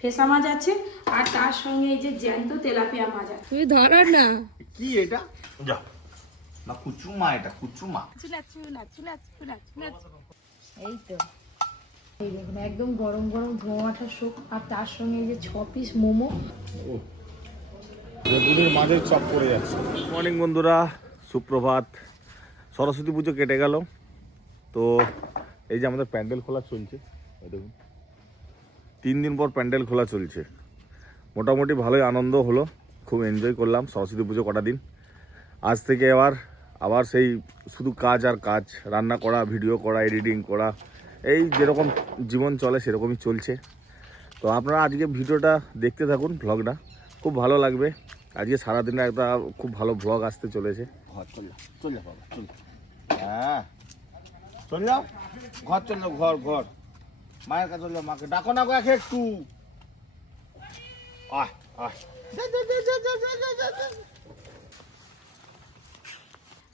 ফেসা মাছ আছে আর তার সঙ্গে এই যে জ্যান্ত তেলাপিয়া মাছ আছে। তুমি ধরো না। কি এটা? যা। না কুচুমা এটা কুচুমা। চুলা চুলা চুলা চুলা চুলা। এই তো। এই দেখুন একদম গরম গরম ধোঁয়াটা শুক। আর তার সঙ্গে এই যে ছ পিস মোমো। বেগুনের মাঝের চপ পড়ে যাচ্ছে। মর্নিং বন্ধুরা। সুপ্রভাত। সরস্বতী পুজো কেটে গেল। তো এই যে আমাদের প্যান্ডেল খোলা চলছে। এই দেখুন। তিন দিন পর প্যান্ডেল খোলা চলছে। মোটামুটি ভালোই আনন্দ হলো, খুব এনজয় করলাম, সরস্বতী পুজো কটা দিন। আজ থেকে আবার আবার সেই শুধু কাজ আর কাজ, রান্না করা ভিডিও করা এডিটিং করা, এই যেরকম জীবন চলে সেরকমই চলছে। তো আপনারা আজকে ভিডিওটা দেখতে থাকুন ভ্লগটা খুব ভালো লাগবে। আজকে সারাদিনে একটা খুব ভালো ভ্লগ আসতে চলেছে। ঘর চল যাও চল বাবা, চল হ্যাঁ। ঘর চল ঘর ঘর। মায়ের কাছে বলল মাকে ডাকো না গো একটু।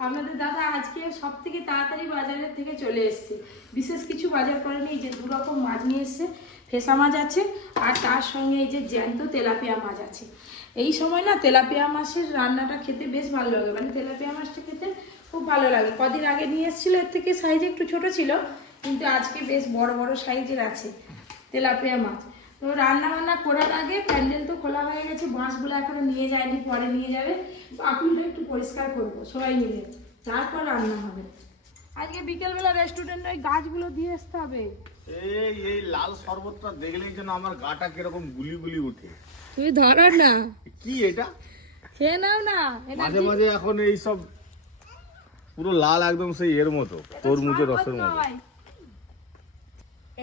আমাদের দাদা আজকে সব থেকে তাড়াতাড়ি বাজারের থেকে চলে এসছে। বিশেষ কিছু বাজার করেনি এই যে দু রকম মাছ নিয়ে এসছে ফেসা মাছ আছে আর তার সঙ্গে এই যে জ্যান্ত তেলাপিয়া মাছ আছে। এই সময় না তেলাপিয়া মাছের রান্নাটা খেতে বেশ ভালো লাগে মানে তেলাপিয়া মাছটা খেতে খুব ভালো লাগে। কদিন আগে নিয়ে এসেছিল এর থেকে সাইজ একটু ছোট ছিল কিন্তু আজকে বেশ বড় বড় সাইজের আছে তেলাপিয়া মাছ। তো রান্না বান্না করার আগে প্যান্ডেল তো খোলা হয়ে গেছে বাঁশগুলো এখনও নিয়ে যায়নি পরে নিয়ে যাবে। বাকুলটা একটু পরিষ্কার করব সবাই মিলে। তারপর রান্না হবে। আজকে বিকেলবেলা রেস্টুরেন্টে ওই গাছগুলো দিয়ে আসতে হবে। এই এই লাল শরবতটা দেখলেই যেন আমার গাটা কীরকম গুলি গুলি উঠে তুমি ধরো না। কি এটা? খেয়ে নাও না। মাঝে মাঝে এখন এই সব পুরো লাল একদম সেই এর মতো তরমুজের রসের মতো।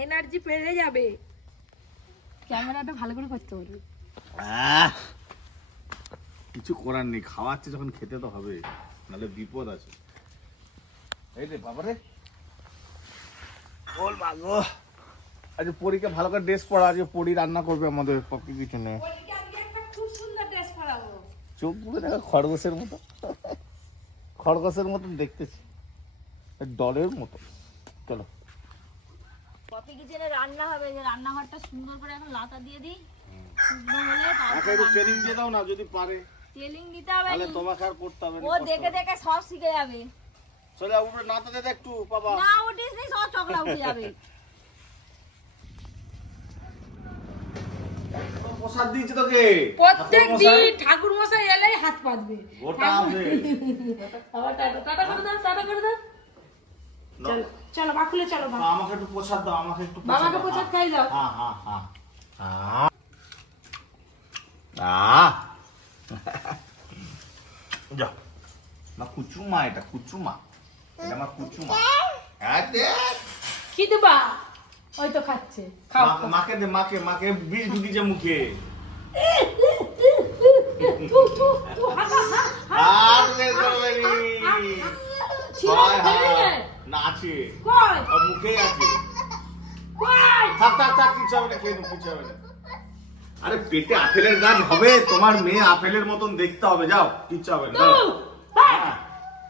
এনার্জি বেড়ে যাবে। ক্যামেরাটা ভালো করে করতে পারবে! কিছু করার নেই খাওয়াচ্ছে যখন খেতে তো হবে নাহলে বিপদ আছে। এই রে বাবা রে। বল মাগো আজকে পরীকে ভালো করে ড্রেস পরা আজকে পরি রান্না করবে আমাদের পক্ষে কিছু নেই। খুব সুন্দর ড্রেস পরাবো। চোখ পুরো দেখো খরগোশের মতো। খরগোশের মতন দেখতেছি। ডলের মতো। চলো। কফি কিচেনে রান্না হবে যে রান্নাঘরটা সুন্দর করে এখন লাতা দিয়ে দিই। শুকনো হলে আমাকে একটু ট্রেনিং দিয়ে দাও না যদি পারে। তেলিং দিতে হবে তাহলে তোমাকে আর করতে হবে না ও দেখে দেখে সব শিখে যাবে। চলে উপরে নাতে দে একটু বাবা। না উঠিস নি সব চকলা উঠে যাবে। প্রসাদ দিয়েছে তোকে। প্রত্যেক ঠাকুর দিন মশাই। ঠাকুর মশাই এলেই হাত পাতবে। ওটা আবার টাটা টাটা করে দাও টাটা করে দাও। না। চলো চলো বাকুলে চলো মা। আমাকে একটু প্রসাদ দাও আমাকে একটু বাবাকে। প্রসাদ খাই দাও। হ্যাঁ হ্যাঁ হ্যাঁ। হ্যাঁ আহ যা। না কুচুমা এটা কুচুমা। এটা আমার কুচুমা। হ্যাঁ দে। কি দেবা ওই তো খাচ্ছে। খাও মাকে- দে মাকে মাকে বিষ ঢুকিছে মুখে। আর বের করবে নি। আছে। কই? আর মুখেই আছে। কই? থাক থাক থাক কিছু হবে না খেয়ে নি কিছু হবে না। আরে পেটে আপেলের গাছ হবে তোমার মেয়ে আপেলের মতন দেখতে হবে যাও কিচ্ছু হবে না হ্যাঁ,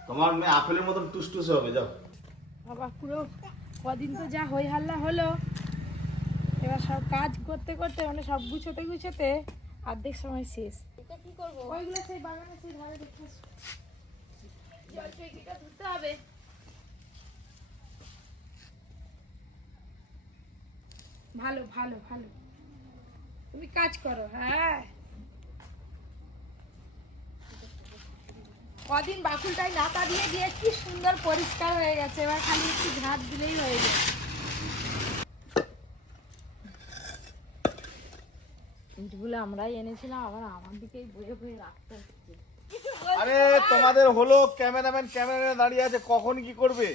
তোমার মেয়ে আপেলের মতন টুসটুসে হবে যাও। বাবা পুরো কদিন তো যা হই হাল্লা হলো। এবার সব কাজ করতে করতে মানে সব গুছোতে গুছোতে অর্ধেক সময় শেষ। এটা কি করব? ওইগুলো সেই বাগানে সেই ধারে দেখে আসো। জল ট্যাঙ্কিটা ধুতে হবে। ভালো ভালো ভালো। তুমি কাজ করো হ্যাঁ। কদিন বাকুলটাই নাতা দিয়ে দিয়ে কি সুন্দর পরিষ্কার হয়ে গেছে, এবার খালি একটু ঝাঁট দিলেই হয়ে যায়। ইটগুলো আমরাই এনেছিলাম, আবার আমার দিকেই বয়ে বয়ে রাখতে হচ্ছে। আরে, তোমাদের হলো ক্যামেরাম্যান ক্যামেরা দাঁড়িয়ে আছে, কখন কি করবে?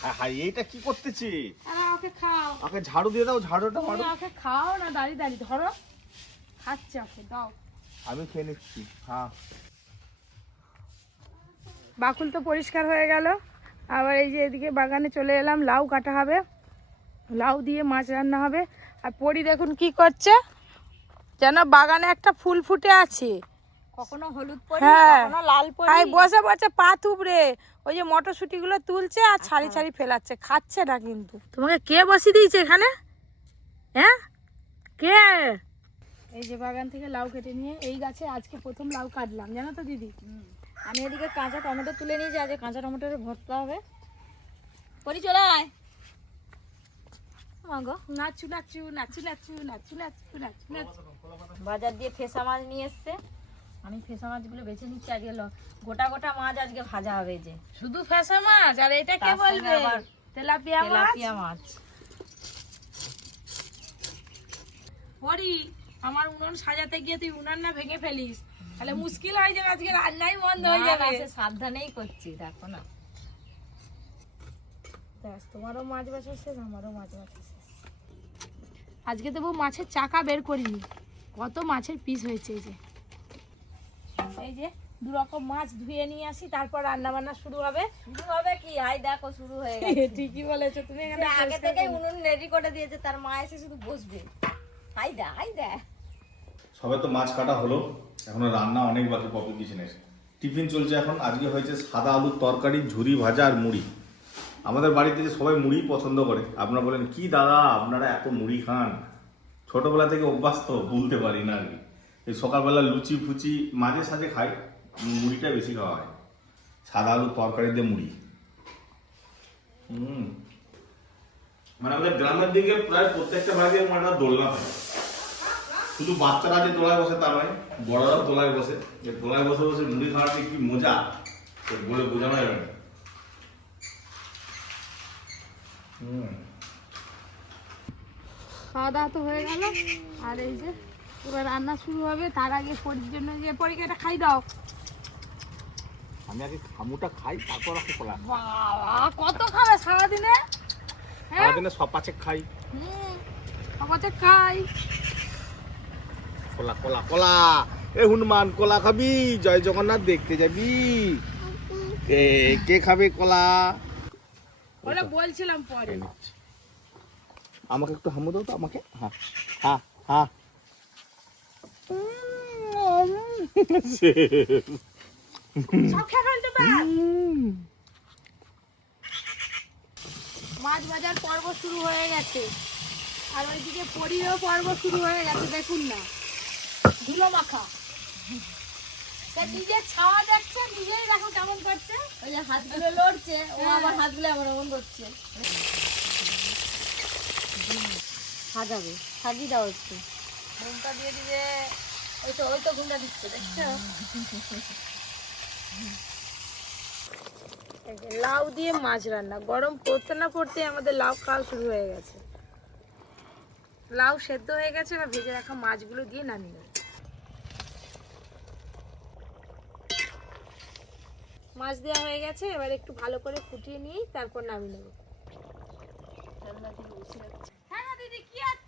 হ্যাঁ হ্যাঁ এইটা কি করতেছি? আরে ওকে খাও। ওকে ঝাড়ু দিয়ে দাও ঝাড়ুটা মারো। ওকে খাও না দাঁড়িয়ে দাঁড়িয়ে ধরো। খাচ্ছে ওকে দাও। আমি খেয়ে নিচ্ছি হ্যাঁ বাকুল তো পরিষ্কার হয়ে গেল। আবার এই যে এদিকে বাগানে চলে এলাম লাউ কাটা হবে। লাউ দিয়ে মাছ রান্না হবে। আর পরি দেখুন কি করছে। যেন বাগানে একটা ফুল ফুটে আছে। কখনো হলুদ পরি হ্যাঁ। কখনো লাল পরি? বসে বসে পা থুবড়ে। ওই যে মটরশুটি গুলো তুলছে আর ছাড়ি ছাড়ি ফেলাচ্ছে খাচ্ছে না কিন্তু। তোমাকে কে বসিয়ে দিয়েছে এখানে? হ্যাঁ? কে? এই যে বাগান থেকে লাউ কেটে নিয়ে এই গাছে আজকে প্রথম লাউ কাটলাম জানো তো দিদি? আমি এদিকে কাঁচা টমেটো তুলে নিয়েছি আজকে কাঁচা টমেটোর ভর্তা হবে। পরি চলে আয়। নাচু নাচু নাচু নাচু নাচু নাচু নাচু নাচু। বাজার দিয়ে ফেসা মাছ নিয়ে এসছে। আমি ফেসা মাছগুলো বেছে নিচ্ছি আজকে গোটা গোটা মাছ আজকে ভাজা হবে যে। শুধু ফেসা মাছ? আর এটা কে বলবে? তেলাপিয়া মাছ? তেলাপিয়া মাছ। পরি আমার উনুন সাজাতে গিয়ে তুই উনান না ভেঙে ফেলিস। তাহলে মুশকিল হয়ে যাবে আজকে রান্নাই বন্ধ হয়ে যাবে। সাবধানেই করছি দেখো না। ব্যাস তোমারও মাছ বাছা শেষ আমারও মাছ বাছা শেষ। আজকে তো বউ মাছের চাকা বের করিনি। কত মাছের পিস হয়েছে এই যে। এই যে দু রকম মাছ ধুয়ে নিয়ে আসি তারপর রান্না বান্না শুরু হবে। শুরু হবে কি? আই দেখো শুরু হয়ে গেছে। ঠিকই বলেছ তুমি এখানে আগে থেকে উনুন রেডি করে দিয়েছে তার মা এসে শুধু বসবে। হাই দা হাই দা। সবে তো মাছ কাটা হলো এখনও রান্না অনেক বাকি পপি কিচেনের টিফিন চলছে এখন আজকে হয়েছে সাদা আলুর তরকারি ঝুরি ভাজা আর মুড়ি। আমাদের বাড়িতে যে সবাই মুড়ি পছন্দ করে আপনারা বলেন কি দাদা আপনারা এত মুড়ি খান? ছোটবেলা থেকে অভ্যাস তো ভুলতে পারি না আর কি এই সকালবেলা লুচি ফুচি মাঝে সাঝে খাই মুড়িটা বেশি খাওয়া হয়। সাদা আলু তরকারি দিয়ে মুড়ি। হুম। মানে আমাদের গ্রামের দিকে প্রায় প্রত্যেকটা বাড়িতে এরকম একটা দোলনা থাকে। শুধু বাচ্চারা যে দোলায় বসে তা নয় বড়রাও দোলায় বসে। যে দোলায় বসে বসে মুড়ি খাওয়াটা কি মজা তো বলে বোঝানো যাবে না। হুম। খাওয়া দাওয়া তো হয়ে গেল। আর এই যে এবার রান্না শুরু হবে তার আগে পরির জন্য যে পরীক্ষাটা খাই দাও। আমি আগে খামুটা খাই তারপর আপনি কলা বাবা কত খাবে সারাদিনে? হ্যাঁ? সারাদিনে সব পাচে খাই। হুম আমাদের খাই। কলা কলা কলা এ হনুমান কলা খাবি? জয় জগন্নাথ দেখতে যাবি। এ কে খাবে কলা ওটা বলছিলাম পরে। আমাকে একটু হামু দাও তো আমাকে। হ্যাঁ হ্যাঁ হ্যাঁ। সব খেয়ে মাছ ভাজার পর্ব শুরু হয়ে গেছে। আর ওইদিকে পরিরও পর্ব শুরু হয়ে গেছে দেখুন না। ধুলো মাখা। নিজের ছাওয়া দেখছে নিজেই দেখো কেমন করছে। ওই যে হাতগুলো লড়ছে ও আবার হাতগুলো এমন এমন করছে। সাজাবে সাজিয়ে দাও একটু ঘুমটা দিয়ে দিবে। ওই তো ওই তো ঘুমটা দিচ্ছে দেখছ? লাউ দিয়ে মাছ রান্না। গরম পড়তে না পড়তে আমাদের লাউ কাল শুরু হয়ে গেছে। লাউ সেদ্ধ হয়ে গেছে এবার ভেজে রাখা মাছগুলো দিয়ে নামিয়ে নেব। মাছ দেওয়া হয়ে গেছে এবার একটু ভালো করে ফুটিয়ে নিয়ে তারপর নামিয়ে নেব। হ্যাঁ দিদি কি আছে?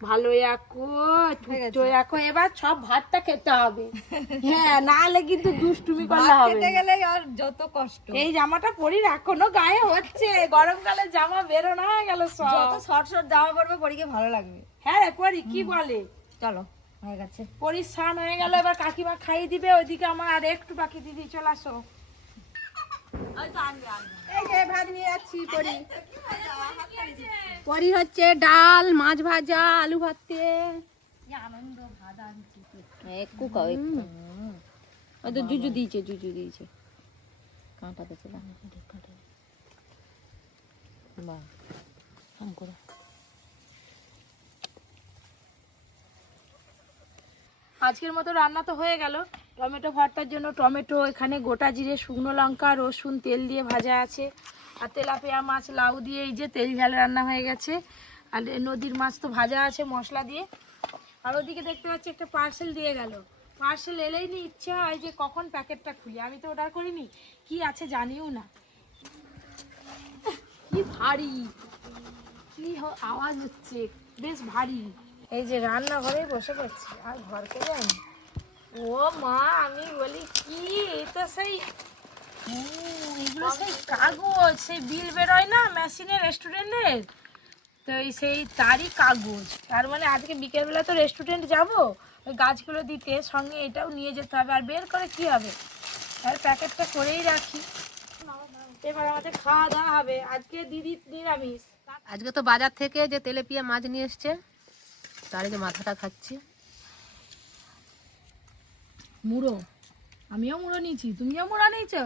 ভালো রাখো এবার সব ভাতটা খেতে হবে। হ্যাঁ না হলে কিন্তু দুষ্টুমি করলে হবে। খেতে গেলে আর যত কষ্ট। এই জামাটা পরি এখনও গায়ে হচ্ছে। গরমকালে জামা বেরোনো হয়ে গেল সব। যত শর্ট শর্ট জামা পরবে পরীকে ভালো লাগবে। হ্যাঁ রে পরি কি বলে? চলো হয়ে গেছে। পরি স্নান হয়ে গেল এবার কাকিমা খাইয়ে দিবে। ওইদিকে আমার আর একটু বাকি দিদি চলে আসো। এই যে ভাত নিয়ে যাচ্ছি পরি। পরি হচ্ছে ডাল মাছ ভাজা আলু ভাতে। একটু খাও একটু। ওই তো জুজু দিয়েছে জুজু দিয়েছে। কাঁটা দেখে বাহ আজকের মতো রান্না তো হয়ে গেল। টমেটো ভর্তার জন্য টমেটো, এখানে গোটা জিরে, শুকনো লঙ্কা, রসুন, তেল দিয়ে ভাজা আছে। আর তেলাপিয়া মাছ, লাউ দিয়ে এই যে তেল ঝাল রান্না হয়ে গেছে। আর নদীর মাছ তো ভাজা আছে মশলা দিয়ে। আর ওদিকে দেখতে পাচ্ছি একটা পার্সেল দিয়ে গেল। পার্সেল এলেই নি ইচ্ছা হয় যে কখন প্যাকেটটা খুলি। আমি তো অর্ডার করিনি। কি আছে জানিও না। কি ভারী। কি আওয়াজ হচ্ছে। বেশ ভারী। এই যে রান্নাঘরে বসে পড়ছি। আর ঘরকে যাইনি ও মা আমি বলি কি? এটা সেই এগুলো সেই কাগজ সেই বিল বেরোয় না মেশিনের রেস্টুরেন্টের তো এই সেই তারই কাগজ। তার মানে আজকে বিকেলবেলা তো রেস্টুরেন্ট যাব ওই গাছগুলো দিতে সঙ্গে এটাও নিয়ে যেতে হবে। আর বের করে কি হবে? আর প্যাকেটটা করেই রাখি। এবার আমাদের খাওয়া দাওয়া হবে। আজকে দিদি নিরামিষ। আজকে তো বাজার থেকে যে তেলেপিয়া মাছ নিয়ে এসছে তার যে মাথাটা খাচ্ছি। মুড়ো। আমিও মুড়ো নিয়েছি তুমিও মুড়ো নিয়েছো?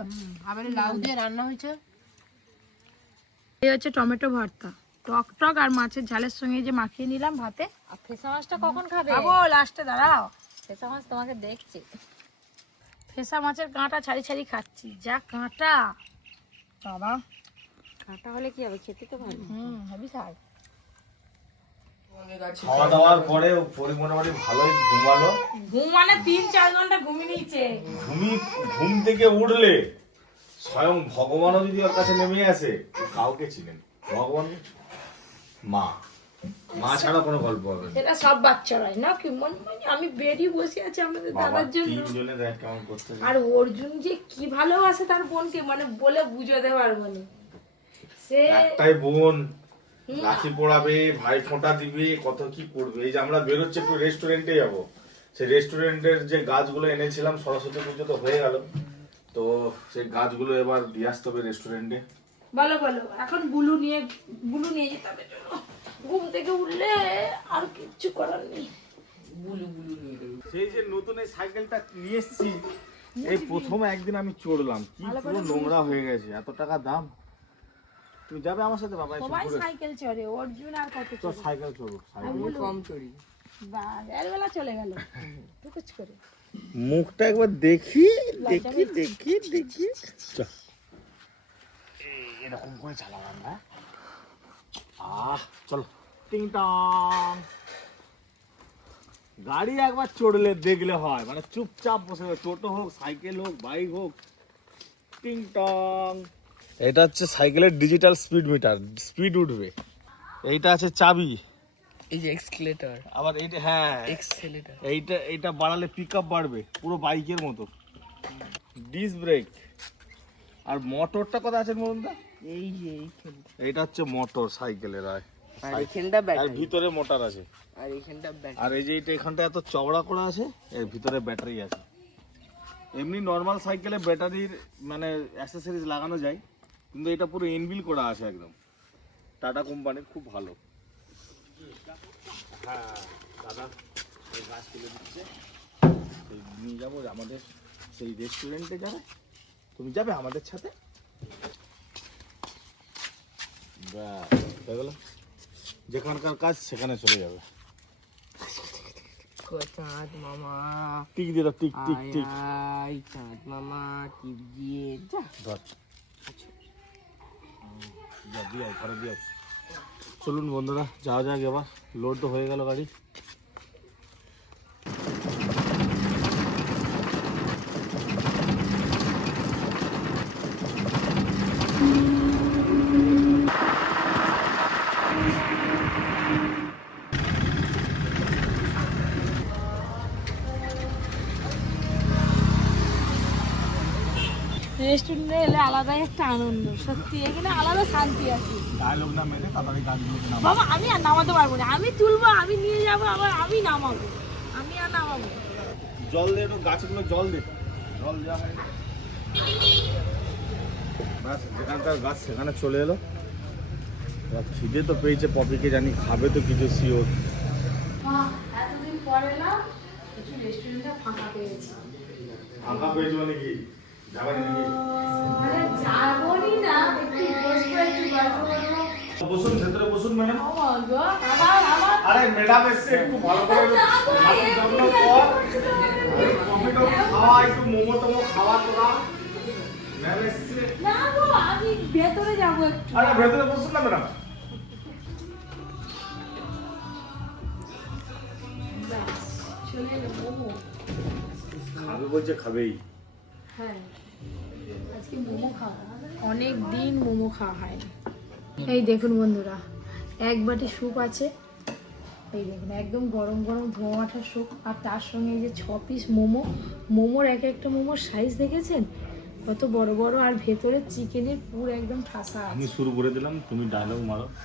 আবার লাউ দিয়ে রান্না হয়েছে। এই হচ্ছে টমেটো ভর্তা। টক টক আর মাছের ঝালের সঙ্গে যে মাখিয়ে নিলাম ভাতে। আর ফেসা মাছটা কখন খাবে? খাব লাস্টে দাঁড়াও। ফেসা মাছ তোমাকে দেখছি। ফেসা মাছের কাঁটা ছাড়ি ছাড়ি খাচ্ছি। যা কাঁটা। বাবা। কাঁটা হলে কি হবে? খেতে তো ভালো। হুম হেবি খাই খাওয়া দাওয়ার পরে পরি মোটামুটি ভালোই ঘুমালো। ঘুম মানে তিন চার ঘণ্টা ঘুমিয়ে নিয়েছে। ঘুমি ঘুম থেকে উঠলে স্বয়ং ভগবানও যদি ওর কাছে নেমে আসে কাউকে চিনেন ভগবান মা। মা ছাড়া কোনো গল্প হবে সেটা সব বাচ্চারাই না কি? মনে হয় আমি বেরিয়ে বসে আছি আমাদের দাদার জন্য। তিনজনের এক কেমন করতে আর অর্জুন যে কি ভালোবাসে তার বোনকে মানে বলে বুঝাতে পারব না। সে একটাই বোন রাখি পড়াবে ভাই ফোঁটা দিবে কত কি করবে? এই যে আমরা বেরোচ্ছি একটু রেস্টুরেন্টে যাব। সেই রেস্টুরেন্টের যে গাছগুলো এনেছিলাম সরস্বতী পুজো তো হয়ে গেল। তো সেই গাছগুলো এবার দিয়ে আসতে হবে রেস্টুরেন্টে বলো বলো। এখন বুলু নিয়ে বুলু নিয়ে যেতে হবে ঘুম থেকে উঠলে আর কিচ্ছু করার নেই। সেই যে নতুন এই সাইকেলটা নিয়ে এসেছি এই প্রথম একদিন আমি চড়লাম। কি পুরো নোংরা হয়ে গেছে এত টাকা দাম? তুমি যাবে আমার সাথে বাবা এসে সবাই সাইকেল চড়ে অর্জুন আর কত চড়ে? সাইকেল চড়ো সাইকেল কম চড়ি। বা বেলা চলে গেল। টুকুচ করে। মুখটা একবার দেখি দেখি দেখি দেখি। এরকম করে চালালাম না। আহ চলো। টিং টং। গাড়ি একবার চড়লে দেখলে হয়। মানে চুপচাপ বসে টোটো হোক সাইকেল হোক বাইক হোক টিং টং। এটা হচ্ছে সাইকেলের ডিজিটাল স্পিড মিটার স্পিড উঠবে। এইটা আছে চাবি। এই যে এক্সকেলেটর আবার এইটা হ্যাঁ। এক্সেলেটর এইটা এইটা বাড়ালে পিক আপ বাড়বে পুরো বাইকের মতো। ডিস ব্রেক আর মোটরটা কথা আছে বলুন দা এই যে এইটা হচ্ছে মোটর সাইকেলের আর আর এখানটা আর ভিতরে মোটর আছে। আর এখানটা ব্যাটারি আর এই যে এটা এখানটা এত চওড়া করা আছে এর ভিতরে ব্যাটারি আছে। এমনি নর্মাল সাইকেলে ব্যাটারির মানে অ্যাক্সেসরিজ লাগানো যায়। কিন্তু এটা পুরো এনবিল করা আছে একদম। টাটা কোম্পানির খুব ভালো। হ্যাঁ দাদা এই গাছ তুলে দিচ্ছে। এই নিয়ে যাব আমাদের সেই রেস্টুরেন্টে যাবে। তুমি যাবে আমাদের সাথে? হয়ে গেল। যেখানকার কাজ সেখানে চলে যাবে। চাঁদ মামা? টিক দিয়ে দাও টিক টিক টিক। চাঁদ মামা টিপ দিয়ে যা। ধর। যা চলুন বন্ধুরা যাওয়া যাক এবার। লোড তো হয়ে গেল গাড়ি রেস্টুরেন্টে এলে আলাদাই একটা আনন্দ সত্যি। এখানে আলাদা শান্তি আছে। ডায়লগ না মেরে তাড়াতাড়ি গাড়িগুলোকে নামা বাবা আমি আর নামাতে পারব না। আমি তুলবো আমি নিয়ে যাব আবার আমি নামাবো। আমি আর নামাবো জল দে একটু গাছগুলো জল দে। জল দেওয়া হয়নি। ব্যাস যেখানকার গাছ সেখানে চলে এলো। খিদে তো পেয়েছে পপিকে জানি খাবে তো কিছু শিওর এতদিন পরে এলাম একটু রেস্টুরেন্টটা ফাঁকা পেয়েছি। ফাঁকা পেয়েছে মানে কি? যাবেন নাকি? মানে যাবনি না একটু বসবো একটু গল্প করব। বসুন ভেতরে বসুন ম্যাডাম আমার আরে ম্যাডাম একটু ভালো করে খাওয়া একটু মোমো টোমো খাওয়া তোরা। ম্যাম এসছে। না গো আমি ভেতরে যাব একটু। আরে ভেতরে বসুন না ম্যাডাম খাবে বলছে খাবেই। হ্যাঁ। আজকে মোমো খাওয়া অনেক দিন মোমো খাওয়া হয়নি। এই দেখুন বন্ধুরা এক বাটি স্যুপ আছে। এই দেখুন একদম গরম গরম ধোঁয়া ওঠা স্যুপ। আর তার সঙ্গে যে ছ পিস মোমো। মোমোর এক একটা মোমোর সাইজ দেখেছেন? কত বড় বড় আর ভেতরে চিকেনের পুর একদম ঠাসা আমি শুরু করে দিলাম তুমি ডায়লগ মারো।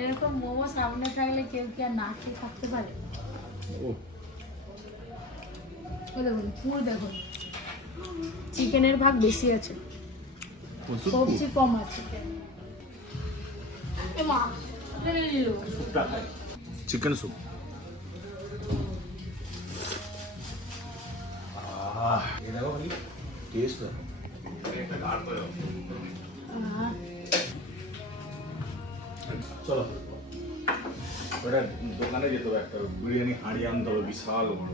এরকম মোমো সামনে থাকলে কেউ কি আর না খেয়ে থাকতে পারে? ও। দেখুন পুর দেখুন। চিকেনের ভাগ বেশি আছে। সবজি কম আছে। Chicken soup. টেস্ট চলো। ওটা দোকানে যেতে হবে একটা বিরিয়ানি হাঁড়ি আনতে হবে বিশাল বড়।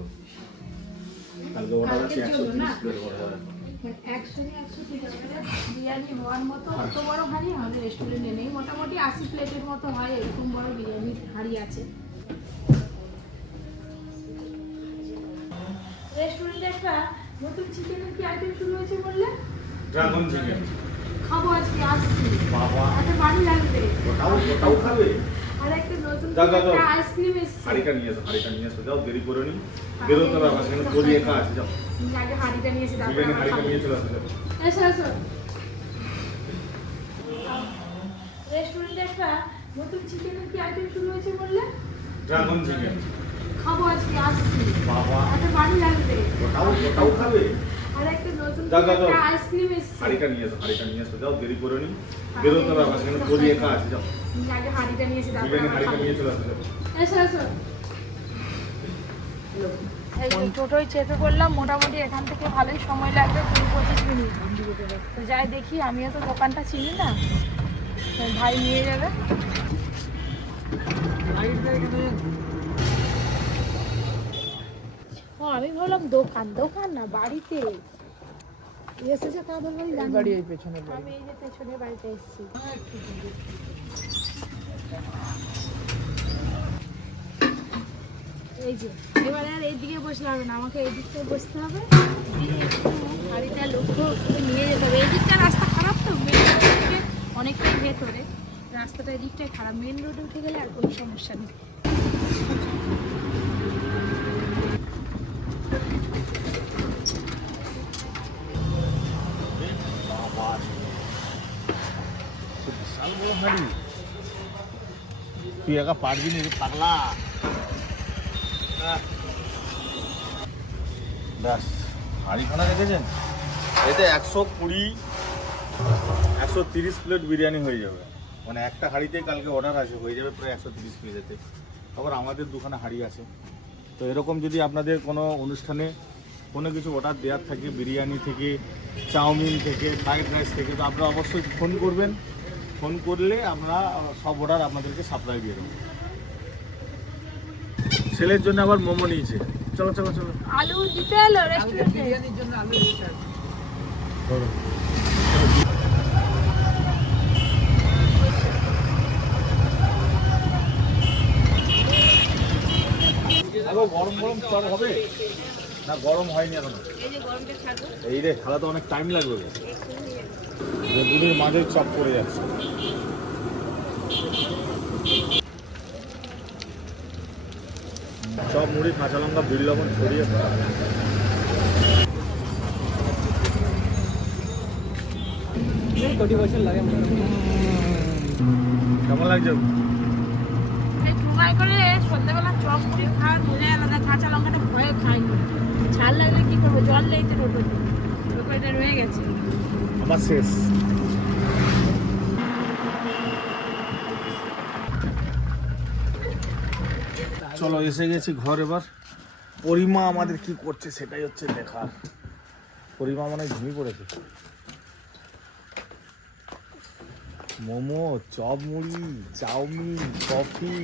কালকে ওটা আছে একশো তিরিশ প্লেট বড় হবে মানে একশো তিরিশ প্লেট বিরিয়ানি হওয়ার মতো অত বড় হাঁড়ি আমাদের রেস্টুরেন্টে নেই। মোটামুটি আশি প্লেটের মতো হয় এরকম বড় বিরিয়ানির হাঁড়ি আছে। রেস্টুরেন্টে একটা নতুন চিকেনের কি আইটেম শুরু হয়েছে বললে? ড্রাগন চিকেন খাব আজকে আসছি। বাবা। একটা বাড়ি লাগবে। ওটাও ওটাও খাবে? আর একটা নতুন দাও, দাও, দাও। আইসক্রিম এসছে। হাঁড়িটা নিয়ে এসো হাঁড়িটা নিয়ে এসো যাও দেরি করে নি। বেরোতে হবে আমার সেখানে করি একা আছে যাও। হাঁড়িটা নিয়ে এসে তারপরে বিরিয়ানি আমরা হাঁড়িটা খাব। নিয়ে চলে আসো এসো এসো। রেস্টুরেন্টে একটা নতুন চিকেনের কি আইটেম শুরু হয়েছে বললে? ড্রাগন চিকেন খাব আজকে আসছি। বাবা। একটা বাড়ি লাগবে। ওটাও ওটাও খাবে? আর একটা নতুন দাও, দাও, দাও। আইসক্রিম এসছে। নিয়ে এসো হাঁড়িটা নিয়ে এসো যাও দেরি করে নি। বেরোতে হবে আমার সেখানে করি একা আছে যাও। তুমি আগে হাঁড়িটা নিয়ে এসে তারপরে বিরিয়ানি আমরা নিয়ে চলে আসো এসো এসো। টোটোয় চেপে পড়লাম মোটামুটি এখান থেকে ভালোই সময় লাগবে কুড়ি পঁচিশ মিনিট। তো যাই দেখি আমিও তো দোকানটা চিনি না। ভাই নিয়ে যাবে। ও আমি ভাবলাম দোকান দোকান না বাড়িতে। এসেছে কাদের বাড়ি জানি। পেছনে আমি এই যে পেছনের বাড়িতে এসেছি। এই যে এবারে আর এইদিকে বসলে হবে না আমাকে বসতে হবে। গাড়িটা লক্ষ্য নিয়ে যেতে হবে। রাস্তা খারাপ তো মেন রোড অনেকটাই ভেতরে। রাস্তাটা এদিকটাই খারাপ। মেন রোডে উঠে গেলে আর কোনো সমস্যা নেই। হাঁড়ি। তুই একা পারবি না পাগলা। ব্যাস, হাঁড়িখানা দেখেছেন? এতে একশো কুড়ি, একশো তিরিশ প্লেট বিরিয়ানি হয়ে যাবে। মানে একটা হাঁড়িতেই কালকে অর্ডার আছে, হয়ে যাবে প্রায় একশো তিরিশ প্লেটেতে আবার আমাদের দুখানা হাঁড়ি আছে। তো এরকম যদি আপনাদের কোনো অনুষ্ঠানে কোনো কিছু অর্ডার দেওয়ার থাকে, বিরিয়ানি থেকে, চাউমিন থেকে, ফ্রাইড রাইস থেকে, তো আপনারা অবশ্যই ফোন করবেন। ফোন করলে আমরা সব অর্ডার আপনাদেরকে সাপ্লাই দিয়ে দেবো। ছেলের জন্য আবার মোমো নিয়েছে। চলো চলো চলো। আলু দিতে এলো রেস্টুরেন্টে বিরিয়ানির জন্য আলু extra। গরম গরম চল হবে? না গরম হয়নি এখনও। এই রে খাওয়া তো অনেক টাইম লাগবে। বেগুনের মাঝে চাপ পড়ে যাচ্ছে। সব মুড়ি, কাঁচা লঙ্কা বিট লবণ ছড়িয়ে মনে কেমন লাগছে? ট্রাই করে চপ লাগলে কি করব? জল নেই তো রয়ে গেছে। আমার শেষ। চলো, এসে গেছি ঘর এবার। পরিমা আমাদের কি করছে সেটাই হচ্ছে দেখার। পরিমা মনে ঘুমিয়ে পড়েছে। মোমো, চপ মুড়ি, চাউমিন, কফি।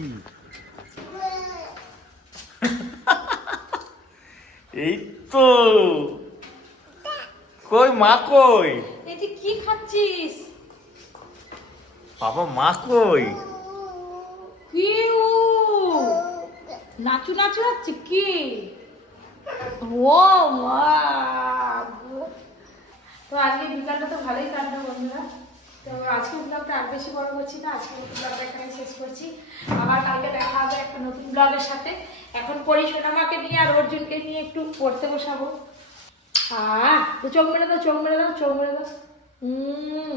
এই তো। কই মা কই? এই তুই কি খাচ্ছিস বাবা মা কই? কি ও? নাচু নাচু হচ্ছে কি? ও মা তো আজকে বিকালটা তো ভালোই কাটলো বন্ধুরা। তো আজকে ব্লগটা আর বেশি বড় করছি না আজকে ব্লগটা এখানে শেষ করছি। আবার কালকে দেখা হবে একটা নতুন ব্লগের সাথে। এখন পড়ি সোনামাকে নিয়ে আর অর্জুনকে নিয়ে একটু পড়তে বসাবো। আহ তো চোখ মেরে দাও চোখ মেরে দাও চোখ মেরে দাও। হুম